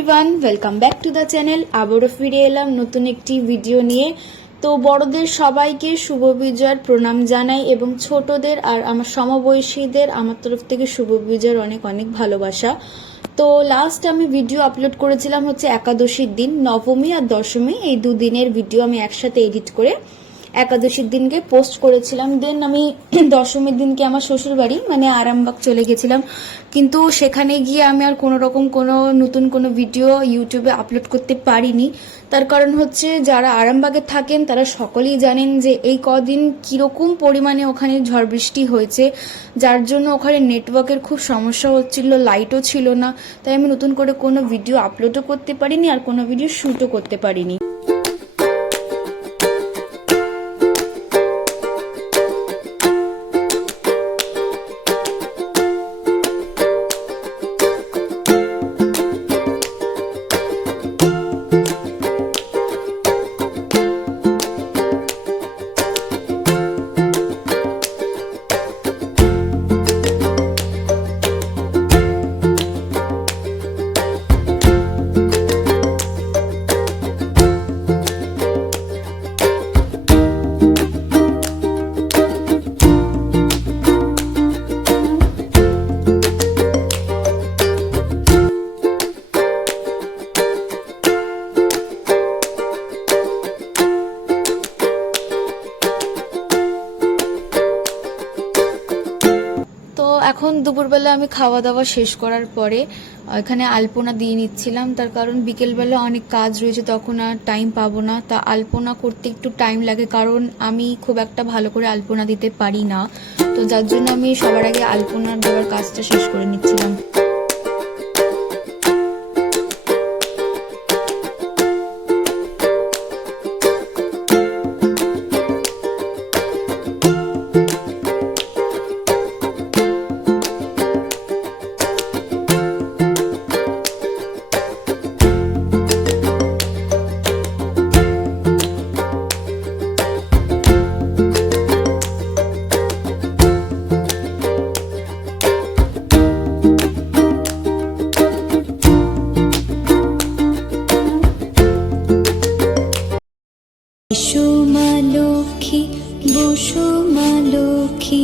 Everyone, welcome back to the channel. আবারও ফিরে এলাম নতুন একটি ভিডিও নিয়ে। তো বড়দের সবাইকে শুভ বিজয়ের প্রণাম জানাই এবং ছোটদের আর আমার সমবয়সীদের আমার তরফ থেকে শুভ বিজয়ের অনেক অনেক ভালোবাসা। তো লাস্ট আমি ভিডিও আপলোড করেছিলাম হচ্ছে একাদশীর দিন, নবমী আর দশমী এই দুদিনের ভিডিও আমি একসাথে এডিট করে একাদশীর দিনকে পোস্ট করেছিলাম। দেন আমি দশমীর দিনকে আমার শ্বশুর বাড়ি মানে আরামবাগ চলে গেছিলাম, কিন্তু সেখানে গিয়ে আমি আর কোনো রকম নতুন কোনো ভিডিও ইউটিউবে আপলোড করতে পারিনি। তার কারণ হচ্ছে যারা আরামবাগে থাকেন তারা সকলেই জানেন যে এই কদিন কীরকম পরিমাণে ওখানে ঝড় বৃষ্টি হয়েছে, যার জন্য ওখানে নেটওয়ার্কের খুব সমস্যা হচ্ছিল, লাইটও ছিল না। তাই আমি নতুন করে কোনো ভিডিও আপলোডও করতে পারিনি আর কোনো ভিডিও শ্যুটও করতে পারিনি। এখন দুপুরবেলা আমি খাওয়া দাওয়া শেষ করার পরে এখানে আলপনা দিয়ে নিচ্ছিলাম, তার কারণ বিকেলবেলা অনেক কাজ রয়েছে, তখন আর টাইম পাবো না। তা আলপনা করতে একটু টাইম লাগে, কারণ আমি খুব একটা ভালো করে আলপনা দিতে পারি না। তো যার জন্য আমি সবার আগে আলপনা দেওয়ার কাজটা শেষ করে নিচ্ছিলাম। এসো মা লক্ষ্মী, বসো মা লক্ষ্মী,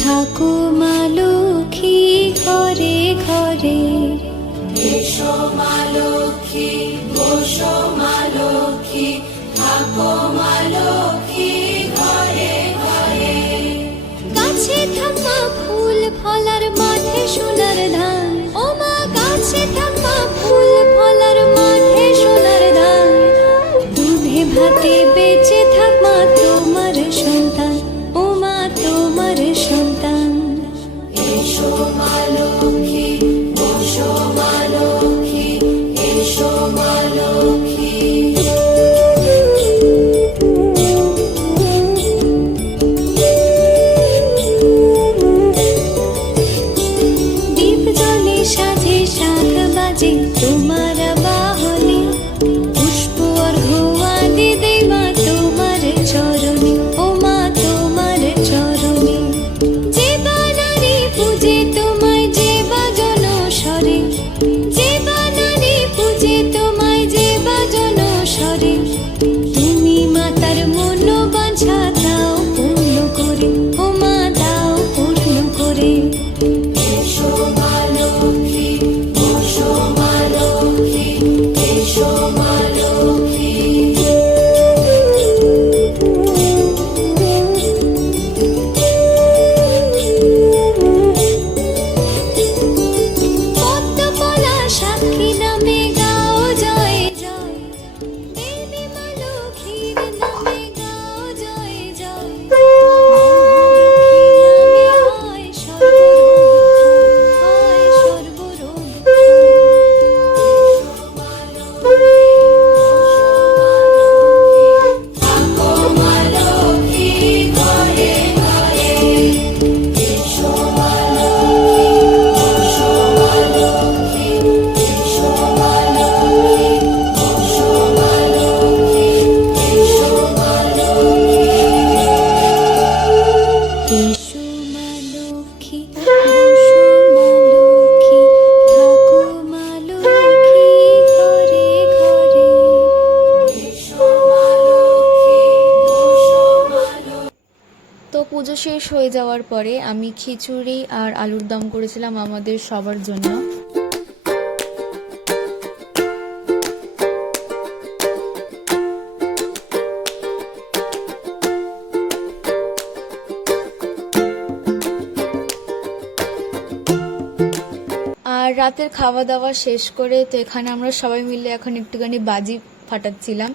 থাকো মা লক্ষ্মী ঘরে ঘরে। এসো মা লক্ষ্মী, বসো মা লক্ষ্মী, থাকো মা লক্ষ্মী ঘরে ঘরে। গাছে থাকা ফুল ফলার মাঠে সোনার ধান, ও মা গাছে থাকা ফুল ফলার মাঠে সোনার ধান। দুধে ভাতে বেঁচে থাক মা তোমার সন্তান, ও মা তোমার সন্তান। এসো মা লক্ষ্মী, বসো মা লক্ষ্মী, এসো মা লক্ষ্মী। দীপ জলে সাজে শাখ বাজে তোমার বাহনে, পুষ্প অর্ঘ্য আদি দেই মা হয়ে যাওয়ার পরে আমি খিচুড়ি আর আলুর দম করেছিলাম আমাদের সবার জন্য। আর রাতের খাওয়া দাওয়া শেষ করে তো এখানে আমরা সবাই মিলে এখন একটুখানি বাজি ফাটাচ্ছিলাম।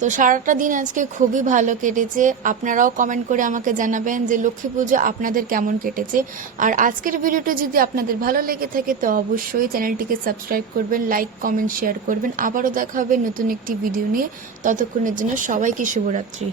তো সারাটা দিন আজকে খুবই ভালো কেটেছে। আপনারাও কমেন্ট করে আমাকে জানাবেন যে লক্ষ্মী পুজো আপনাদের কেমন কেটেছে। আর আজকের ভিডিওটা যদি আপনাদের ভালো লেগে থাকে তো অবশ্যই চ্যানেলটিকে সাবস্ক্রাইব করবেন, লাইক কমেন্ট শেয়ার করবেন। আবারও দেখা হবে নতুন একটি ভিডিও নিয়ে। ততক্ষণের জন্য সবাইকে শুভরাত্রি।